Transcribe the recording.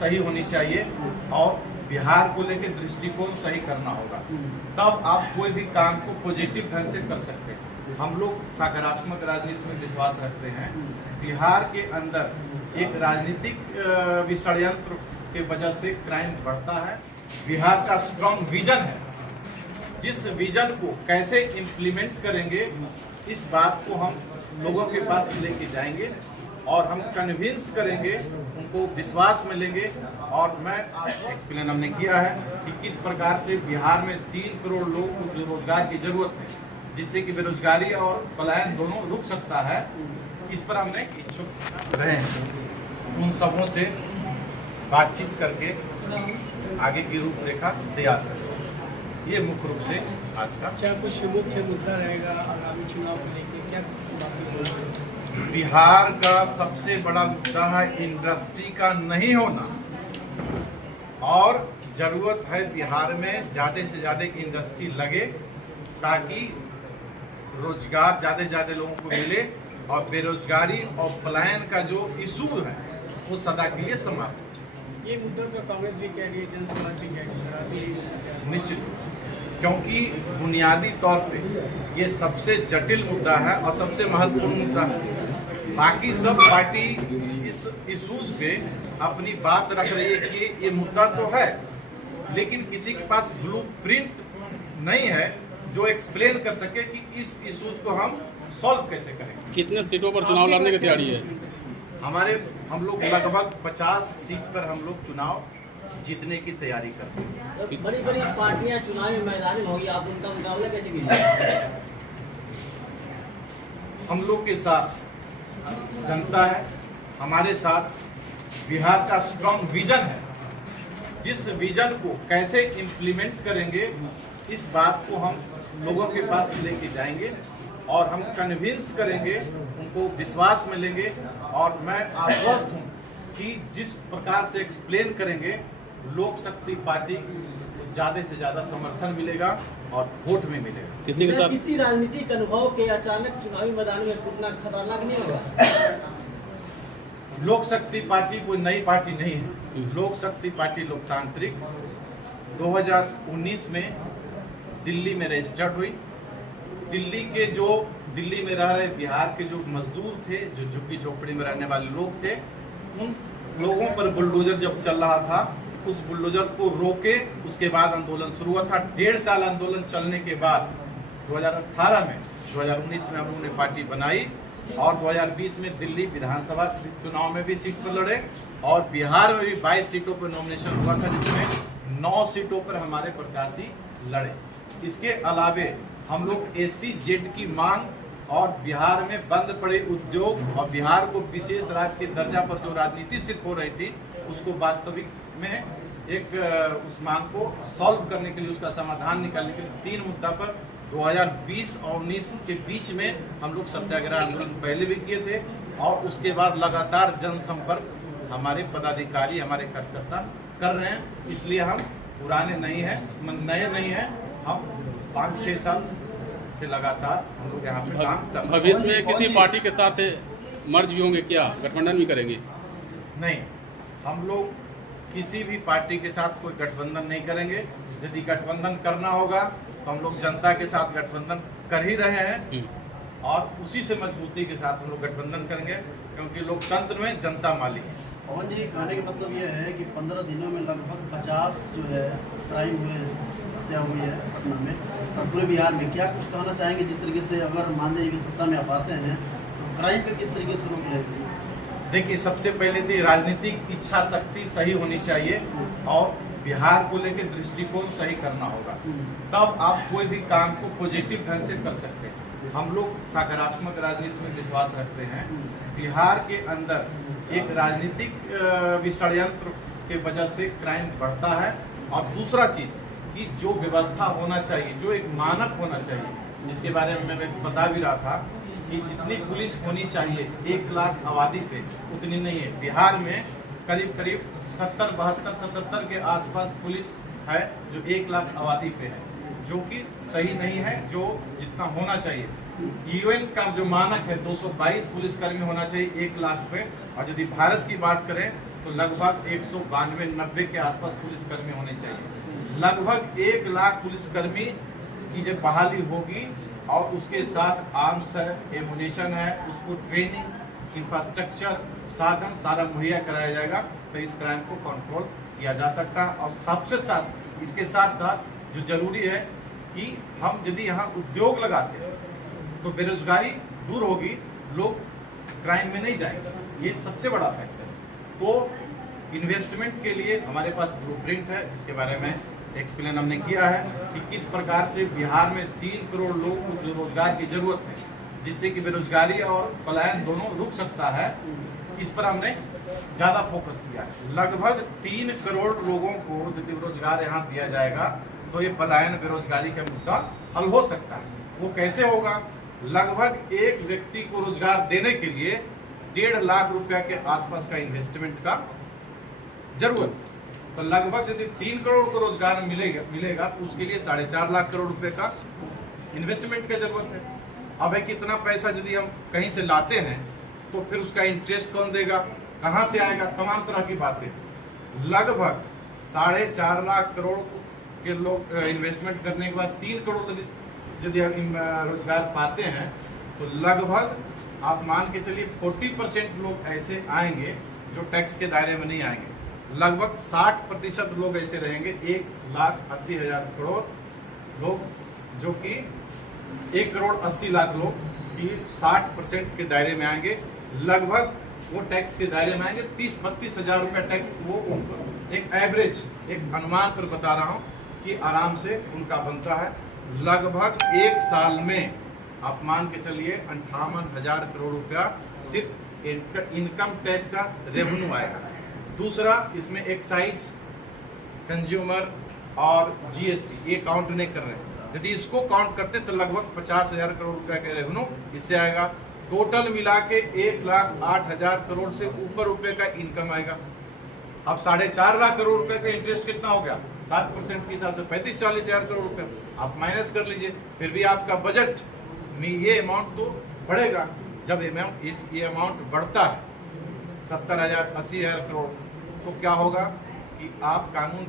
सही होनी चाहिए और बिहार को लेकर दृष्टिकोण सही करना होगा, तब आप कोई भी काम को पॉजिटिव ढंग से कर सकते हैं। हम लोग सकारात्मक राजनीति में विश्वास रखते हैं। बिहार के अंदर एक राजनीतिक विषयंत्र के वजह से क्राइम बढ़ता है। बिहार का स्ट्रॉन्ग विजन है, जिस विजन को कैसे इम्प्लीमेंट करेंगे इस बात को हम लोगों के पास लेके जाएंगे और हम कन्विंस करेंगे, उनको विश्वास में लेंगे। और मैं आपको एक्सप्लेन हमने किया है कि किस प्रकार से बिहार में 3 करोड़ लोगों को रोजगार की जरूरत है, जिससे कि बेरोजगारी और पलायन दोनों रुक सकता है। इस पर हमने इच्छुक रहे हैं, उन सबों से बातचीत करके आगे की रूपरेखा तैयार करें। ये मुख्य रूप से आज का क्या कुछ मुख्य मुद्दा रहेगा आगामी चुनाव को लेकर? क्या बिहार का सबसे बड़ा मुद्दा है इंडस्ट्री का नहीं होना, और जरूरत है बिहार में ज़्यादा से ज़्यादा इंडस्ट्री लगे ताकि रोजगार ज़्यादा से ज़्यादा लोगों को मिले और बेरोजगारी और पलायन का जो इशू है वो सदा के लिए समाप्त हो। ये मुद्दा तो कांग्रेस भी कह रही है, जनता पार्टी कह रही है। निश्चित रूप से, क्योंकि बुनियादी तौर पे ये सबसे जटिल मुद्दा है और सबसे महत्वपूर्ण मुद्दा है। बाकी सब पार्टी इस इशूज पे अपनी बात रख रही है कि ये मुद्दा तो है, लेकिन किसी के पास ब्लूप्रिंट नहीं है जो एक्सप्लेन कर सके कि इस इशूज को हम सॉल्व कैसे करें। कितने सीटों पर चुनाव लड़ने की तैयारी है? हम लोग लगभग 50 सीट पर हम लोग चुनाव जीतने की तैयारी करते हैं। बड़ी बड़ी पार्टियां चुनावी मैदान में होगी, आप उनका मुकाबला कैसे कीजिए? हम लोग के साथ जनता है, हमारे साथ बिहार का स्ट्रॉन्ग विजन है। जिस विजन को कैसे इम्प्लीमेंट करेंगे इस बात को हम लोगों के पास लेके जाएंगे और हम कन्विंस करेंगे, उनको विश्वास में लेंगे। और मैं आश्वस्त हूँ कि जिस प्रकार से एक्सप्लेन करेंगे लोक शक्ति पार्टी को ज़्यादा से ज़्यादा समर्थन मिलेगा और वोट में मिलेगा। किसी के साथ किसी राजनीतिक अनुभव के अचानक चुनावी मैदान में कूदना खतरनाक नहीं होगा? लोक शक्ति पार्टी कोई नई पार्टी नहीं है। लोक शक्ति पार्टी लोकतांत्रिक 2019 में दिल्ली में रजिस्टर्ड हुई। दिल्ली में रह रहे बिहार के जो मजदूर थे, जो झुग्गी झोपड़ी में रहने वाले लोग थे, उन लोगों पर बुलडोजर जब चल रहा था, उस बुलडोजर को रोके, उसके बाद आंदोलन शुरू हुआ था। 1.5 साल आंदोलन चलने के बाद 2019 में हम लोगों ने पार्टी बनाई और 2020 में दिल्ली विधानसभा चुनाव में भी सीट पर लड़े और बिहार में भी 22 सीटों पर नॉमिनेशन हुआ था, जिसमें 9 सीटों पर हमारे प्रत्याशी लड़े। इसके अलावे हम लोग SC/Z की मांग और बिहार में बंद पड़े उद्योग और बिहार को विशेष राज्य के दर्जा पर जो राजनीति सिर्फ हो रही थी, उसको वास्तविक में एक उस मांग को सॉल्व करने के लिए, उसका समाधान निकालने के लिए 3 मुद्दा पर 2020 और 19 के बीच में हम लोग सत्याग्रह आंदोलन पहले भी किए थे और उसके बाद लगातार जनसंपर्क हमारे पदाधिकारी, हमारे कार्यकर्ता कर रहे हैं। इसलिए हम पुराने नहीं हैं, नए नहीं हैं, हम 5-6 साल से लगातार हम लोग यहाँ पे काम कर रहे हैं। भविष्य में किसी पार्टी के साथ मर्ज भी होंगे क्या? गठबंधन भी करेंगे? नहीं, हम लोग किसी भी पार्टी के साथ कोई गठबंधन नहीं करेंगे। यदि गठबंधन करना होगा तो हम लोग जनता के साथ गठबंधन कर ही रहे हैं और उसी से मजबूती के साथ हम लोग गठबंधन करेंगे, क्योंकि लोकतंत्र में जनता मालिक है। पवन जी, कहने का मतलब ये है कि 15 दिनों में लगभग 50 जो है क्राइम हुए हैं, हत्या हुई है पटना में और पूरे बिहार में। क्या कुछ कहना चाहेंगे जिस तरीके से अगर मान लीजिए कि सत्ता में आप आते हैं तो क्राइम पे किस तरीके से रोक लेंगे? देखिए, सबसे पहले तो राजनीतिक इच्छा शक्ति सही होनी चाहिए और बिहार को लेकर दृष्टिकोण सही करना होगा, तब आप कोई भी काम को पॉजिटिव ढंग से कर सकते हैं। हम लोग सकारात्मक राजनीति में विश्वास रखते हैं। बिहार के अंदर एक राजनीतिक विषयंत्र के वजह से क्राइम बढ़ता है और दूसरा चीज कि जो व्यवस्था होना चाहिए, जो एक मानक होना चाहिए, जिसके बारे में मैं बता भी रहा था कि जितनी पुलिस होनी चाहिए 1 लाख आबादी पे उतनी नहीं है। बिहार में करीब 70-72-77 के आसपास पुलिस है जो 1 लाख आबादी पे है, जो कि सही नहीं है, जो जितना होना चाहिए। यूएन का जो मानक है 222 पुलिसकर्मी होना चाहिए 1 लाख पे। और यदि भारत की बात करें तो तो लगभग 192-90 के आसपास पुलिसकर्मी होने चाहिए। लगभग 1 लाख पुलिसकर्मी की जब बहाली होगी और उसके साथ आर्म्स है, एमुनेशन है, उसको ट्रेनिंग, इंफ्रास्ट्रक्चर, साधन सारा मुहैया कराया जाएगा, तो इस क्राइम को कंट्रोल किया जा सकता है। और सबसे साथ इसके साथ साथ जो जरूरी है कि हम यदि यहाँ उद्योग लगाते हैं तो बेरोजगारी दूर होगी, लोग क्राइम में नहीं जाएंगे, ये सबसे बड़ा फैक्टर है। तो इन्वेस्टमेंट के लिए हमारे पास ब्लूप्रिंट है, जिसके बारे में एक्सप्लेन हमने किया है कि किस प्रकार से बिहार में 3 करोड़ लोगों को जो रोजगार की जरूरत है, जिससे कि बेरोजगारी और पलायन दोनों रुक सकता है, इस पर हमने ज्यादा फोकस किया है। लगभग 3 करोड़ लोगों को यदि रोजगार यहाँ दिया जाएगा तो ये पलायन बेरोजगारी का मुद्दा हल हो सकता है। वो कैसे होगा? लगभग एक व्यक्ति को रोजगार देने के लिए 1.5 लाख रुपया के आसपास का इन्वेस्टमेंट का जरूरत है। तो लगभग यदि 3 करोड़ को रोजगार मिलेगा तो उसके लिए 4.5 लाख करोड़ रुपए का इन्वेस्टमेंट का जरूरत है। अब है कितना पैसा यदि हम कहीं से लाते हैं तो फिर उसका इंटरेस्ट कौन देगा, कहां से आएगा, तमाम तरह की बातें। लगभग 4.5 लाख करोड़ के लोग इन्वेस्टमेंट करने के बाद 3 करोड़ यदि हम रोजगार पाते हैं तो लगभग आप मान के चलिए 40% लोग ऐसे आएंगे जो टैक्स के दायरे में नहीं आएंगे। लगभग 60% लोग ऐसे रहेंगे, 1,80,000 करोड़ लोग, जो कि 1,80,00,000 लोग की 60% के दायरे में आएंगे। लगभग वो टैक्स के दायरे में आएंगे। 30-32 हजार रुपया टैक्स वो उनको एक एवरेज, एक अनुमान पर बता रहा हूँ कि आराम से उनका बनता है। लगभग 1 साल में आप मान के चलिए 58,000 करोड़ रुपया सिर्फ इनकम टैक्स का रेवेन्यू आएगा। दूसरा, इसमें एक्साइज, कंज्यूमर और जीएसटी ये काउंट नहीं कर रहे हैं। यदि इसको काउंट करते तो लगभग 50,000 करोड़ रुपया का रेवेन्यू इससे आएगा। टोटल मिला के 1,08,000 करोड़ से ऊपर रुपए का इनकम आएगा। अब 4.5 लाख करोड़ रुपए का इंटरेस्ट कितना हो गया? 7% के हिसाब से 35-40 हजार करोड़ रुपए आप माइनस कर लीजिए, फिर भी आपका बजट में ये अमाउंट तो बढ़ेगा। जब ये अमाउंट बढ़ता है 70,000, 80,000 करोड़, तो क्या होगा कि आप कानून